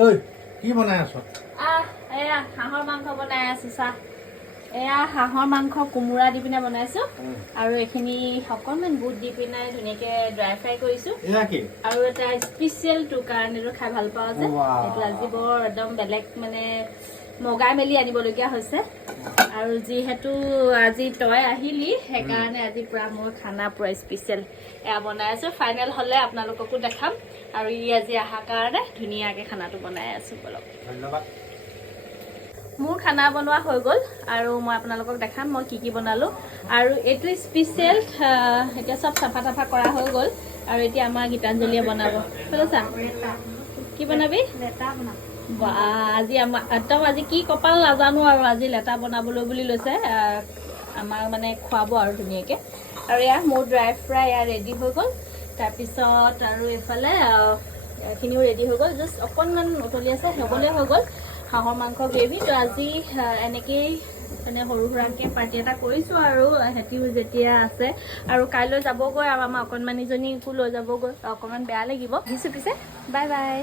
ঐ কি বনাই আছ? এয়া হাঁহৰ মাংস বনাই আছো চা। এয়া হাঁহৰ মাংস কোমোৰা দি পিনে বনাইছো আৰু এইখিনি অকণমান বুট দি পিনে ধুনীয়াকে ড্ৰাই ফ্ৰাই কৰিছো। এয়া কি? আৰু এটা স্পেচিয়েল টু কাৰণ এইটো খাই ভাল পাওঁ যে এইটো আজি বৰ একদম বেলেগ মানে মগাই মেলি আনিবলগীয়া হৈছে। আৰু যিহেতু আজি তই আহিলি সেইকাৰণে আজি পুৰা মোৰ খানা পুৰা স্পেচিয়েল এয়া বনাই আছো। ফাইনেল হ'লে আপোনালোককো দেখাম আৰু ই আজি অহাৰ কাৰণে ধুনীয়াকৈ খানাটো বনাই আছো। বলক। ধন্যবাদ। মোৰ খানা বনোৱা হৈ গ'ল আৰু মই আপোনালোকক দেখাম মই কি বনালোঁ। আৰু এইটো স্পেচিয়েল এতিয়া চব চাফা চাফা কৰা হৈ গ'ল আৰু এতিয়া আমাৰ গীতাঞ্জলীয়ে বনাব। চা কি বনাবি? লেটা বনাম। বা আজি আমাৰ একদম আজি কি কপাল নাজানো আৰু আজি লেটা বনাবলৈ বুলি লৈছে আমাৰ মানে খুৱাব আৰু ধুনীয়াকৈ। আৰু এয়া মোৰ ড্ৰাই ফ্ৰাই এয়া ৰেডি হৈ গ'ল। তাৰপিছত আৰু এইফালে এইখিনিও ৰেডি হৈ গ'ল। জাষ্ট অকণমান উতলি আছে হ'বলৈ হৈ গ'ল হাঁহৰ মাংস গ্ৰেভি। তো আজি এনেকেই মানে সৰু সুৰাকৈ পাৰ্টি এটা কৰিছোঁ আৰু সিহঁতিও যেতিয়া আছে আৰু কাইলৈ যাবগৈ আৰু আমাৰ অকণমানিজনীকো লৈ যাবগৈ অকণমান বেয়া লাগিব। আহিছোঁ পিছে বাই বাই।